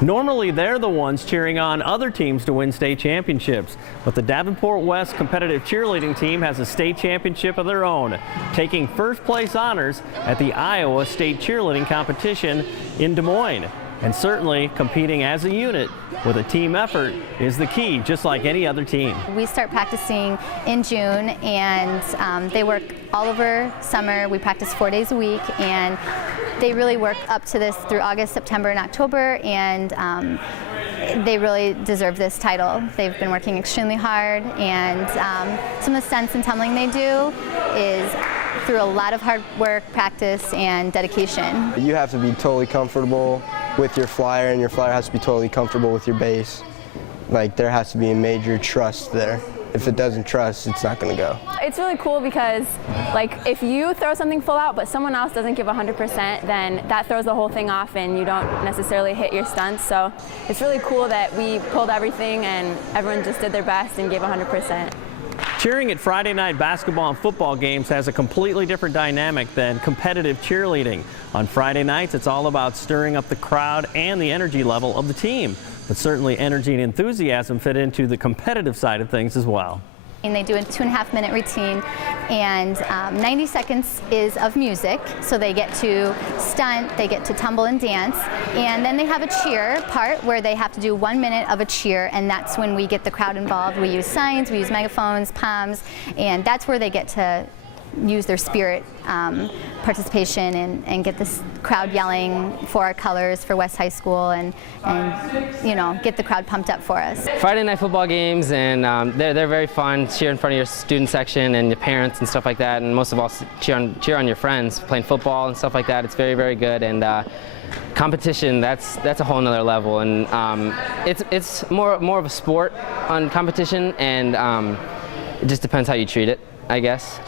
Normally, they're the ones cheering on other teams to win state championships, but the Davenport West competitive cheerleading team has a state championship of their own, taking first place honors at the Iowa State Cheerleading Competition in Des Moines. And certainly, competing as a unit with a team effort is the key, just like any other team. We start practicing in June, and they work all over summer. We practice 4 days a week, and they really work up to this through August, September, and October, and they really deserve this title. They've been working extremely hard, and some of the stunts and tumbling they do is through a lot of hard work, practice, and dedication. You have to be totally comfortable with your flyer, and your flyer has to be totally comfortable with your base. Like, there has to be a major trust there. If it doesn't trust, it's not going to go. It's really cool because, like, if you throw something full out but someone else doesn't give 100%, then that throws the whole thing off and you don't necessarily hit your stunts. So it's really cool that we pulled everything and everyone just did their best and gave 100%. Cheering at Friday night basketball and football games has a completely different dynamic than competitive cheerleading. On Friday nights, it's all about stirring up the crowd and the energy level of the team. But certainly energy and enthusiasm fit into the competitive side of things as well. And they do a 2.5-minute routine, and 90 seconds is of music, so they get to stunt, they get to tumble and dance, and then they have a cheer part where they have to do 1 minute of a cheer, and that's when we get the crowd involved. We use signs, we use megaphones, palms, and that's where they get to use their spirit participation and get this crowd yelling for our colors for West High School and you know, get the crowd pumped up for us. Friday night football games, and they're very fun. Cheer in front of your student section and your parents and stuff like that, and most of all cheer on your friends playing football and stuff like that. It's very, very good. And competition, that's a whole nother level, and it's more of a sport on competition, and it just depends how you treat it, I guess.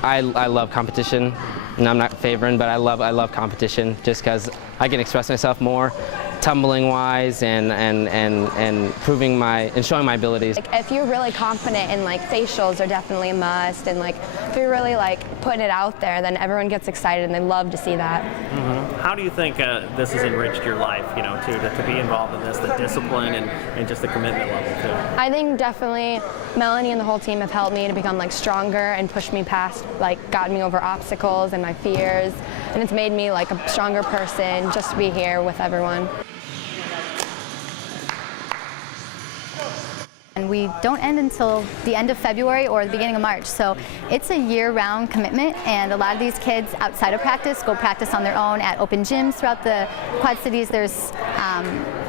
I love competition, and I'm not favoring, but I love competition just because I can express myself more, tumbling wise, and proving and showing my abilities. Like, if you're really confident, and like facials are definitely a must, and like if you're really like putting it out there, then everyone gets excited and they love to see that. Mm-hmm. How do you think this has enriched your life, you know, to be involved in this, the discipline and just the commitment level too? I think definitely Melanie and the whole team have helped me to become like stronger and pushed me past, like got me over obstacles and my fears, and it's made me like a stronger person just to be here with everyone. And we don't end until the end of February or the beginning of March, so it's a year-round commitment, and a lot of these kids outside of practice go practice on their own at open gyms throughout the Quad Cities. There's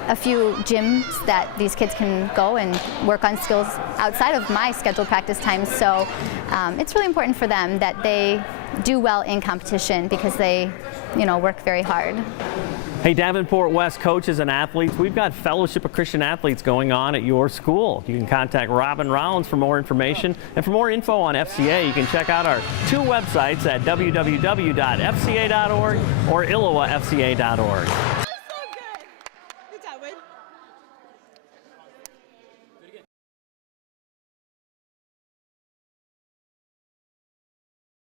a few gyms that these kids can go and work on skills outside of my scheduled practice times, so it's really important for them that they do well in competition because they, you know, work very hard. Hey, Davenport West coaches and athletes, we've got Fellowship of Christian Athletes going on at your school. You can contact Robin Rollins for more information. And for more info on FCA, you can check out our two websites at www.fca.org or illowafca.org.